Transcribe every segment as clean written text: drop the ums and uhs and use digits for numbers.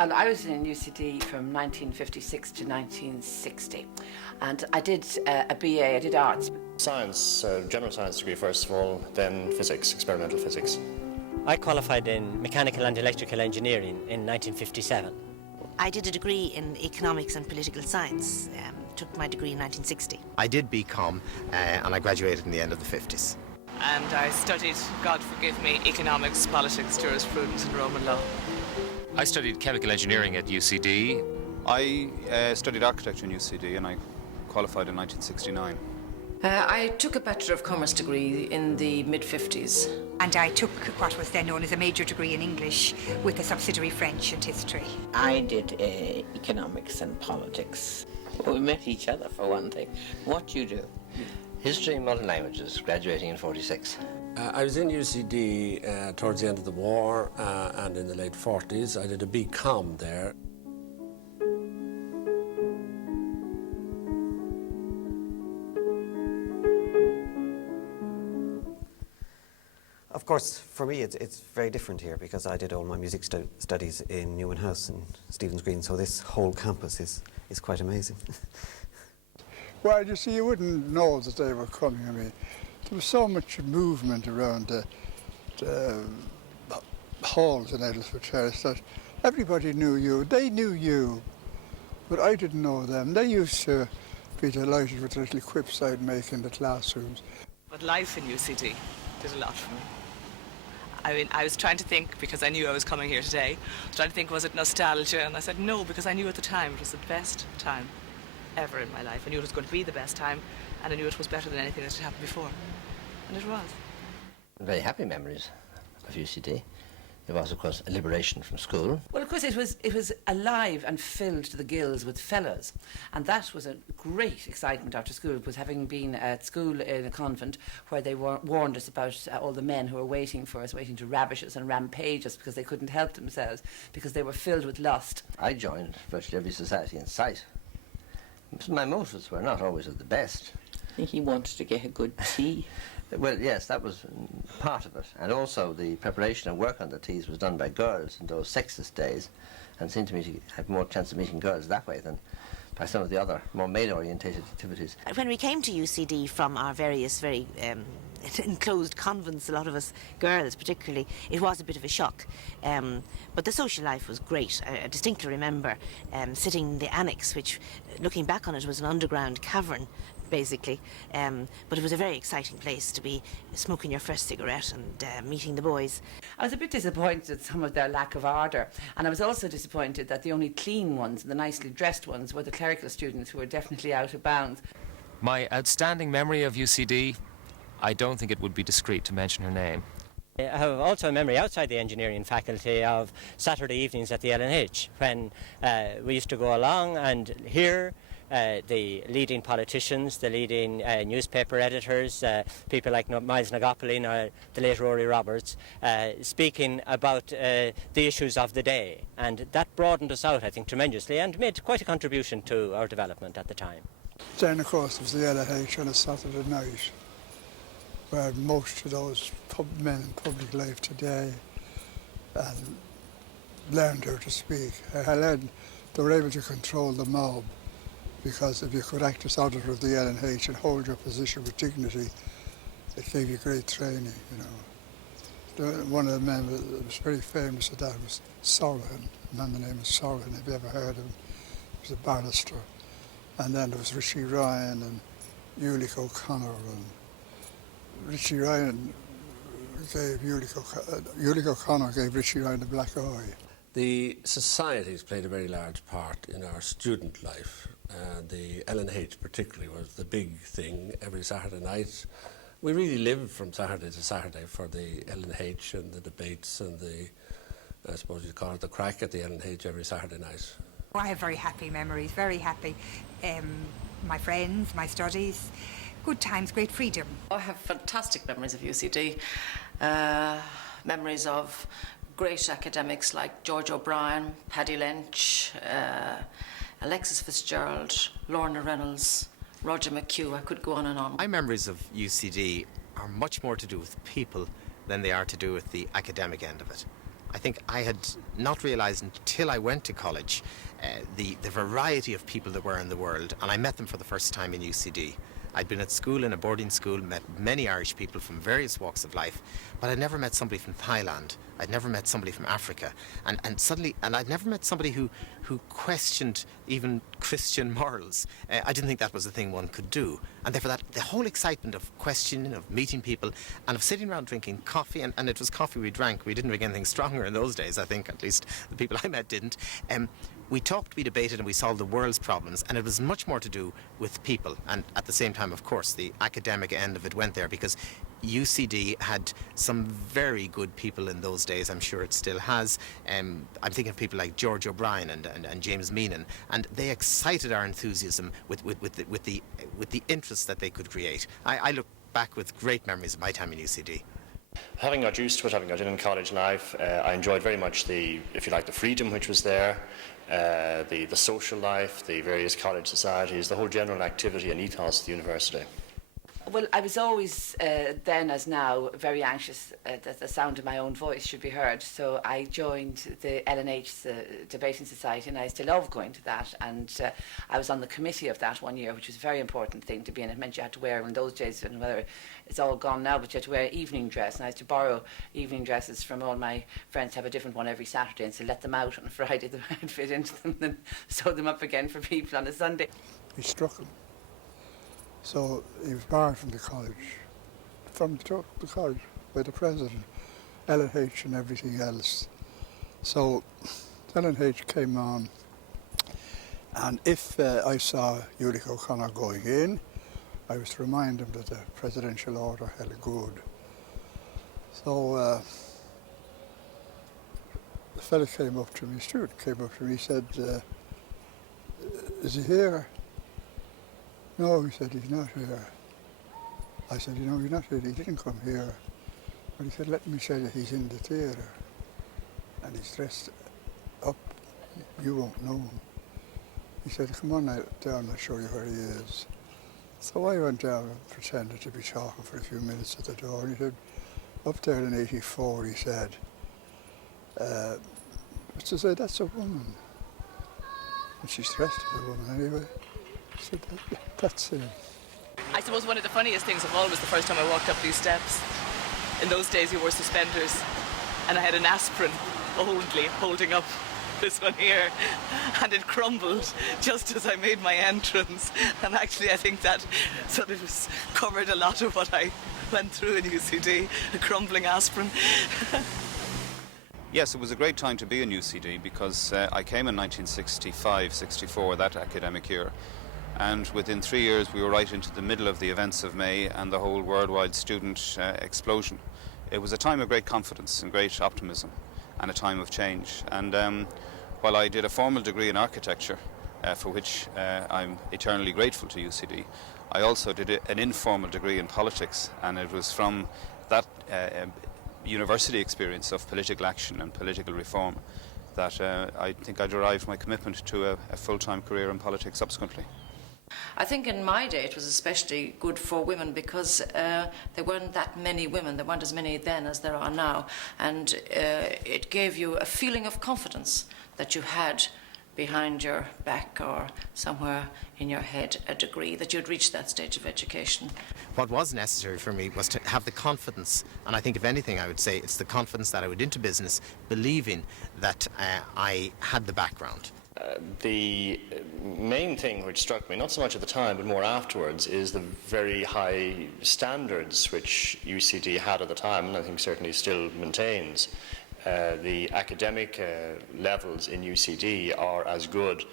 And I was in UCD from 1956 to 1960. And I did a BA, I did arts. Science, general science degree first of all, then physics, experimental physics. I qualified in mechanical and electrical engineering in 1957. I did a degree in economics and political science. Took my degree in 1960. I did BCom and I graduated in the end of the 50s. And I studied, God forgive me, economics, politics, jurisprudence and Roman law. I studied chemical engineering at UCD. I studied architecture in UCD and I qualified in 1969. I took a Bachelor of Commerce degree in the mid-50s. And I took what was then known as a major degree in English with a subsidiary French and history. I did economics and politics. We met each other for one thing. What do you do? History and modern languages, graduating in 46. I was in UCD towards the end of the war and in the late 40s. I did a BCom there. Of course, for me, it's very different here because I did all my music studies in Newman House and Stephen's Green, so this whole campus is quite amazing. Well, you see, you wouldn't know that they were coming. I mean, there was so much movement around the halls in Aylesford Terrace that everybody knew you. They knew you, but I didn't know them. They used to be delighted with the little quips I'd make in the classrooms. But life in UCD did a lot for me. I mean, I was trying to think, because I knew I was coming here today, I was trying to think, was it nostalgia? And I said no, because I knew at the time it was the best time ever in my life. I knew it was going to be the best time, and I knew it was better than anything that had happened before. And it was. Very happy memories of UCD. It was, of course, a liberation from school. Well, of course, it was alive and filled to the gills with fellas. And that was a great excitement after school, was having been at school in a convent where they warned us about all the men who were waiting for us, waiting to ravish us and rampage us because they couldn't help themselves, because they were filled with lust. I joined virtually every society in sight. My motives were not always at the best. I think he wanted to get a good tea. Well, yes, that was part of it. And also the preparation and work on the teas was done by girls in those sexist days, and seemed to me to have more chance of meeting girls that way than by some of the other more male-orientated activities. When we came to UCD from our various very enclosed convents, a lot of us girls particularly, it was a bit of a shock. But the social life was great. I distinctly remember sitting in the annex, which, looking back on it, was an underground cavern, basically. But it was a very exciting place to be smoking your first cigarette and meeting the boys. I was a bit disappointed at some of their lack of ardour, and I was also disappointed that the only clean ones, the nicely dressed ones, were the clerical students who were definitely out of bounds. My outstanding memory of UCD, I don't think it would be discreet to mention her name. I have also a memory outside the engineering faculty of Saturday evenings at the LNH when we used to go along and hear the leading politicians, the leading newspaper editors, people like Miles Nagopolin or the late Rory Roberts, speaking about the issues of the day. And that broadened us out, I think, tremendously and made quite a contribution to our development at the time. Then, of course, there was the LNH on a Saturday night, where most of those men in public life today learned how to speak. They were able to control the mob, because if you could act as auditor of the LNH and hold your position with dignity, it gave you great training, you know. One of the men that was very famous at that was Sullivan, a man by the name of Sullivan, if you ever heard of him. He was a barrister. And then there was Richie Ryan and Ulick O'Connor. And Richie Ryan gave Ulick O'Connor gave Richie Ryan the black eye. The societies played a very large part in our student life. The LNH particularly was the big thing every Saturday night. We really lived from Saturday to Saturday for the LNH and the debates and the, I suppose you'd call it the crack at the LNH every Saturday night. I have very happy memories, very happy. My friends, my studies, good times, great freedom. I have fantastic memories of UCD. Memories of great academics like George O'Brien, Paddy Lynch, Alexis Fitzgerald, Lorna Reynolds, Roger McHugh. I could go on and on. My memories of UCD are much more to do with people than they are to do with the academic end of it. I think I had not realised until I went to college the variety of people that were in the world, and I met them for the first time in UCD. I'd been at school, in a boarding school, met many Irish people from various walks of life, but I'd never met somebody from Thailand. I'd never met somebody from Africa. And I'd never met somebody who questioned even Christian morals. I didn't think that was a thing one could do. And therefore the whole excitement of questioning, of meeting people, and of sitting around drinking coffee, and it was coffee we drank. We didn't drink anything stronger in those days, I think, at least the people I met didn't. We talked, we debated, and we solved the world's problems, and it was much more to do with people. And at the same time, of course, the academic end of it went there, because UCD had some very good people in those days. I'm sure it still has. I'm thinking of people like George O'Brien and James Meenan, and they excited our enthusiasm with the interest that they could create. I look back with great memories of my time in UCD. Having got used to it, having got in college life, I enjoyed very much the freedom which was there, the social life, the various college societies, the whole general activity and ethos of the university. Well, I was always, then as now, very anxious that the sound of my own voice should be heard. So I joined the LNH, the Debating Society, and I still love going to that. And I was on the committee of that one year, which was a very important thing to be in. It meant you had to wear, in those days, and whether it's all gone now, but you had to wear evening dress. And I used to borrow evening dresses from all my friends, to have a different one every Saturday, and so let them out on a Friday that I'd fit into them, and then sew them up again for people on a Sunday. He struck him. So he was barred from the college, by the president, LNH and everything else. So LNH came on, and if I saw Ulick O'Connor going in, I was to remind him that the presidential order held good. So the fellow came up to me, Stuart came up to me, he said, is he here? No, he said, he's not here. I said, he's not here, he didn't come here. But he said, let me tell you, he's in the theatre. And he's dressed up, you won't know him. He said, come on down, I'll show you where he is. So I went down and pretended to be talking for a few minutes at the door. And he said, up there in 84, he said, to say, that's a woman. And she's dressed as a woman anyway. So that's it. I suppose one of the funniest things of all was the first time I walked up these steps. In those days you wore suspenders, and I had an aspirin boldly holding up this one here, and it crumbled just as I made my entrance. And actually I think that sort of covered a lot of what I went through in UCD, a crumbling aspirin. Yes, it was a great time to be in UCD because I came in 1965-64, that academic year. And within 3 years we were right into the middle of the events of May and the whole worldwide student explosion. It was a time of great confidence and great optimism and a time of change. And while I did a formal degree in architecture, for which I'm eternally grateful to UCD, I also did an informal degree in politics, and it was from that university experience of political action and political reform that I think I derived my commitment to a full-time career in politics subsequently. I think in my day it was especially good for women because there weren't that many women. There weren't as many then as there are now. And it gave you a feeling of confidence that you had behind your back or somewhere in your head a degree, that you'd reached that stage of education. What was necessary for me was to have the confidence, and I think if anything I would say it's the confidence that I went into business believing that I had the background. The main thing which struck me, not so much at the time but more afterwards, is the very high standards which UCD had at the time, and I think certainly still maintains. The academic levels in UCD are as good,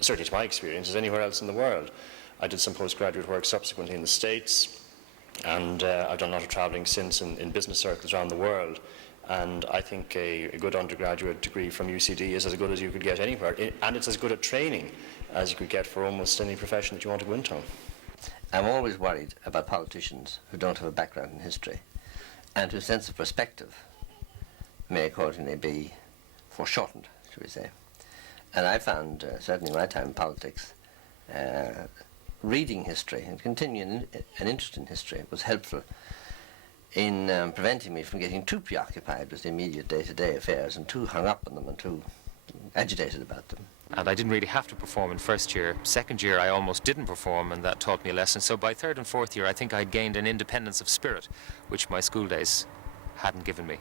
certainly to my experience, as anywhere else in the world. I did some postgraduate work subsequently in the States, and I've done a lot of travelling since in business circles around the world. And I think a good undergraduate degree from UCD is as good as you could get anywhere, and it's as good at training as you could get for almost any profession that you want to go into. I'm always worried about politicians who don't have a background in history and whose sense of perspective may accordingly be foreshortened, shall we say. And I found, certainly in my time in politics, reading history and continuing an interest in history was helpful in preventing me from getting too preoccupied with the immediate day-to-day affairs and too hung up on them and too agitated about them. And I didn't really have to perform in first year. Second year I almost didn't perform, and that taught me a lesson. So by third and fourth year I think I'd gained an independence of spirit which my school days hadn't given me.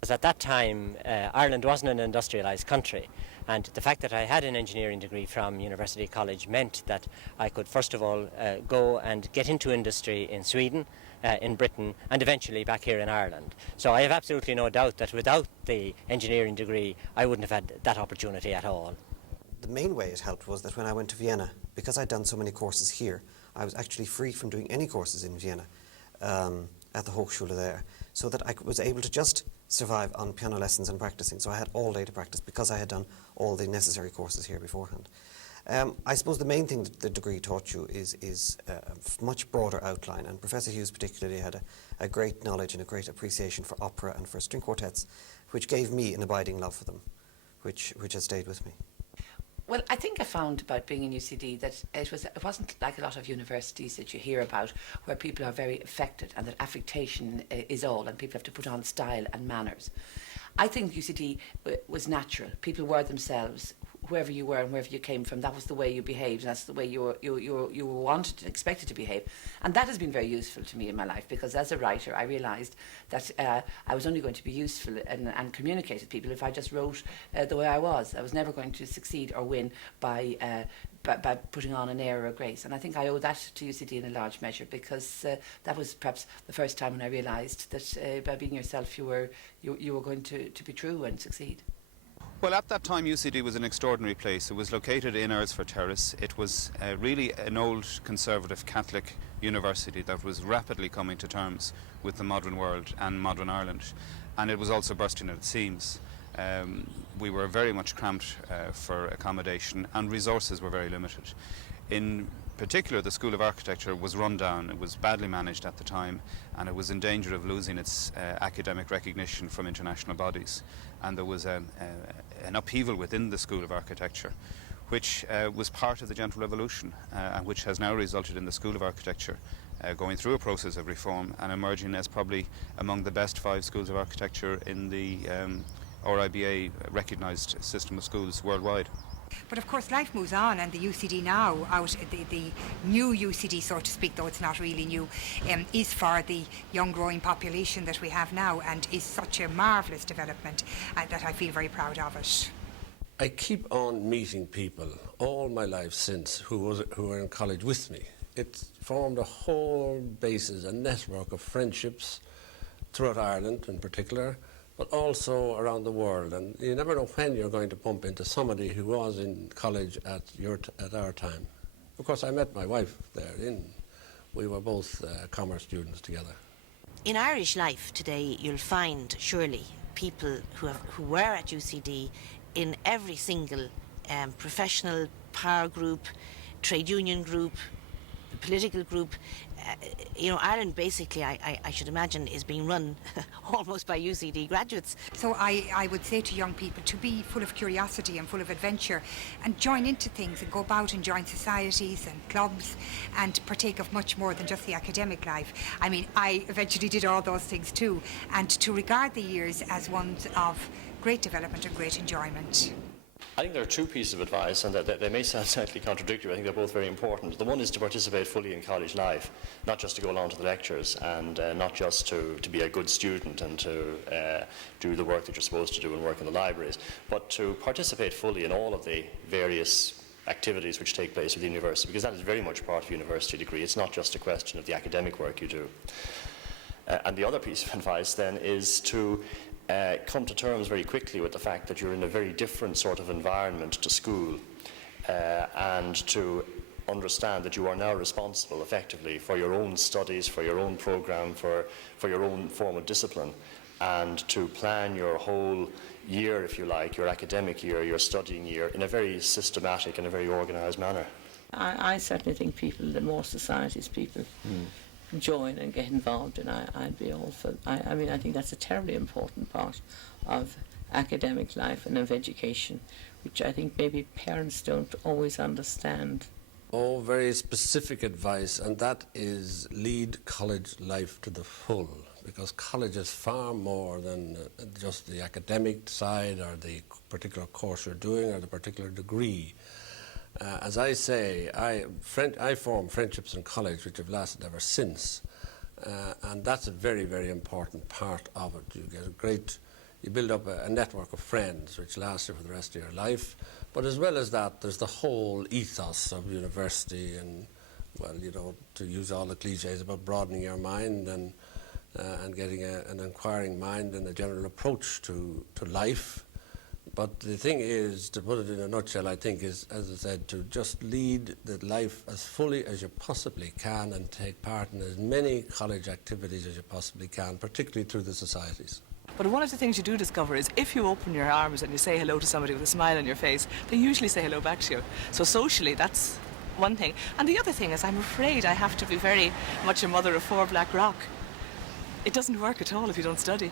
Because at that time Ireland wasn't an industrialised country, and the fact that I had an engineering degree from University College meant that I could first of all go and get into industry in Sweden, in Britain, and eventually back here in Ireland. So I have absolutely no doubt that without the engineering degree I wouldn't have had that opportunity at all. The main way it helped was that when I went to Vienna, because I'd done so many courses here, I was actually free from doing any courses in Vienna at the Hochschule there, so that I was able to just survive on piano lessons and practicing. So I had all day to practice because I had done all the necessary courses here beforehand. I suppose the main thing that the degree taught you is a much broader outline, and Professor Hughes particularly had a great knowledge and a great appreciation for opera and for string quartets, which gave me an abiding love for them, which has stayed with me. Well, I think I found about being in UCD that it wasn't like a lot of universities that you hear about where people are very affected and that affectation is all and people have to put on style and manners. I think UCD was natural. People were themselves, whoever you were and wherever you came from. That was the way you behaved, and that's the way you were wanted and expected to behave. And that has been very useful to me in my life, because as a writer I realised that I was only going to be useful and communicate with people if I just wrote the way I was. I was never going to succeed or win by putting on an air or grace. And I think I owe that to UCD in a large measure, because that was perhaps the first time when I realised that by being yourself you were going to be true and succeed. Well, at that time UCD was an extraordinary place. It was located in Earlsford Terrace. It was really an old conservative Catholic university that was rapidly coming to terms with the modern world and modern Ireland, and it was also bursting at its seams. We were very much cramped for accommodation, and resources were very limited. In particular, the School of Architecture was run down. It was badly managed at the time, and it was in danger of losing its academic recognition from international bodies. And there was an upheaval within the School of Architecture, which was part of the Gentle Revolution, and which has now resulted in the School of Architecture going through a process of reform and emerging as probably among the best 5 schools of architecture in the RIBA recognised system of schools worldwide. But of course life moves on, and the UCD now, the new UCD so to speak, though it's not really new, is for the young growing population that we have now, and is such a marvellous development that I feel very proud of it. I keep on meeting people all my life since who were in college with me. It's formed a whole basis, a network of friendships throughout Ireland in particular, but also around the world. And you never know when you're going to bump into somebody who was in college at our time. Of course, I met my wife there. We were both commerce students together. In Irish life today, you'll find surely people who were at UCD in every single professional power group, trade union group, political group. Ireland basically, I should imagine, is being run almost by UCD graduates. So I would say to young people to be full of curiosity and full of adventure, and join into things and go about and join societies and clubs and partake of much more than just the academic life. I mean, I eventually did all those things too, and to regard the years as ones of great development and great enjoyment. I think there are 2 pieces of advice, and they may sound slightly contradictory. I think they're both very important. The one is to participate fully in college life, not just to go along to the lectures, and not just to be a good student and to do the work that you're supposed to do and work in the libraries, but to participate fully in all of the various activities which take place within the university, because that is very much part of a university degree. It's not just a question of the academic work you do. And the other piece of advice then is to come to terms very quickly with the fact that you're in a very different sort of environment to school, and to understand that you are now responsible effectively for your own studies, for your own programme, for your own form of discipline, and to plan your whole year, if you like, your academic year, your studying year, in a very systematic and a very organised manner. I certainly think the more societies people join and get involved in, I'd be also, I mean, I think that's a terribly important part of academic life and of education, which I think maybe parents don't always understand. Oh, very specific advice, and that is lead college life to the full. because college is far more than just the academic side or the particular course you're doing or the particular degree. As I say, I formed friendships in college which have lasted ever since, and that's a very, very important part of it. You build up a network of friends which lasts you for the rest of your life, but as well as that, there's the whole ethos of university and, well, you know, to use all the cliches about broadening your mind and getting an inquiring mind and a general approach to life. But the thing is, to put it in a nutshell, I think, is, as I said, to just lead the life as fully as you possibly can and take part in as many college activities as you possibly can, particularly through the societies. But one of the things you do discover is if you open your arms and you say hello to somebody with a smile on your face, they usually say hello back to you. So socially, that's one thing. And the other thing is, I'm afraid I have to be very much a mother of four black rock. It doesn't work at all if you don't study.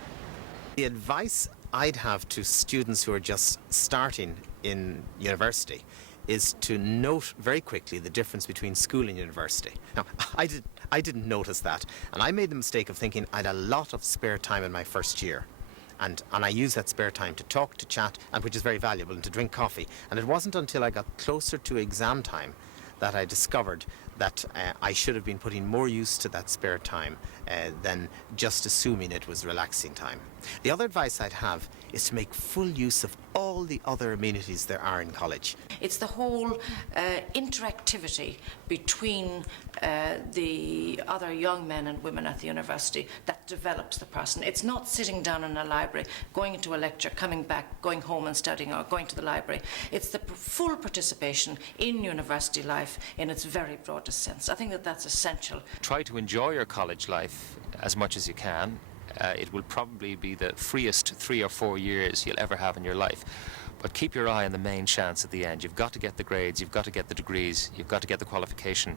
The advice I'd have to students who are just starting in university is to note very quickly the difference between school and university. Now, I didn't notice that, and I made the mistake of thinking I'd a lot of spare time in my first year. And I used that spare time to talk, to chat, and which is very valuable, and to drink coffee. And it wasn't until I got closer to exam time that I discovered that I should have been putting more use to that spare time than just assuming it was relaxing time. The other advice I'd have is to make full use of all the other amenities there are in college. It's the whole interactivity between the other young men and women at the university that develops the person. It's not sitting down in a library, going into a lecture, coming back, going home and studying, or going to the library. It's the full participation in university life in its very broadest sense. I think that that's essential. Try to enjoy your college life as much as you can. It will probably be the freest 3 or 4 years you'll ever have in your life. But keep your eye on the main chance at the end. You've got to get the grades, you've got to get the degrees, you've got to get the qualification.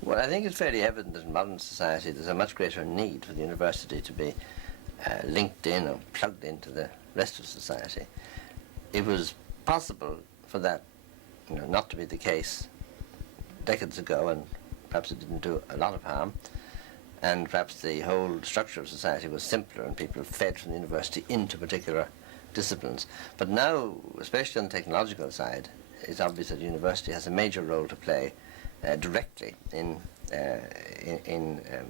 Well, I think it's fairly evident that in modern society there's a much greater need for the university to be linked in or plugged into the rest of society. It was possible for that not to be the case decades ago, and perhaps it didn't do a lot of harm. And perhaps the whole structure of society was simpler and people fed from the university into particular disciplines. But now, especially on the technological side, it's obvious that university has a major role to play directly in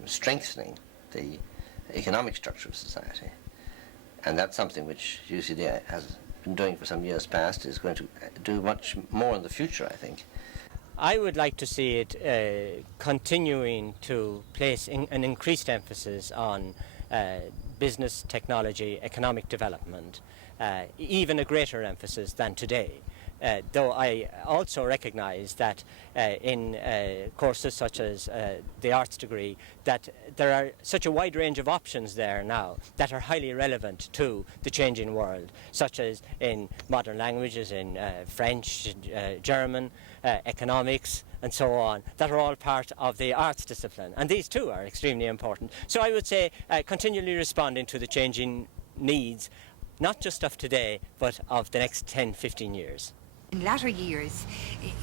strengthening the economic structure of society. And that's something which UCD has been doing for some years past, is going to do much more in the future, I think. I would like to see it continuing to place an increased emphasis on business, technology, economic development, even a greater emphasis than today. Though I also recognise that in courses such as the arts degree, that there are such a wide range of options there now that are highly relevant to the changing world, such as in modern languages, in French, German, economics, and so on, that are all part of the arts discipline. And these too are extremely important. So I would say continually responding to the changing needs, not just of today, but of the next 10, 15 years. In latter years,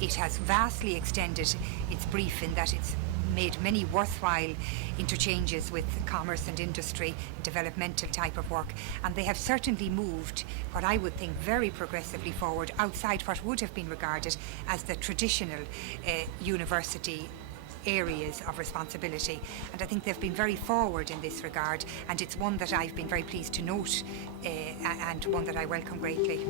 it has vastly extended its brief in that it's made many worthwhile interchanges with commerce and industry, developmental type of work, and they have certainly moved what I would think very progressively forward outside what would have been regarded as the traditional university areas of responsibility, and I think they've been very forward in this regard, and it's one that I've been very pleased to note and one that I welcome greatly.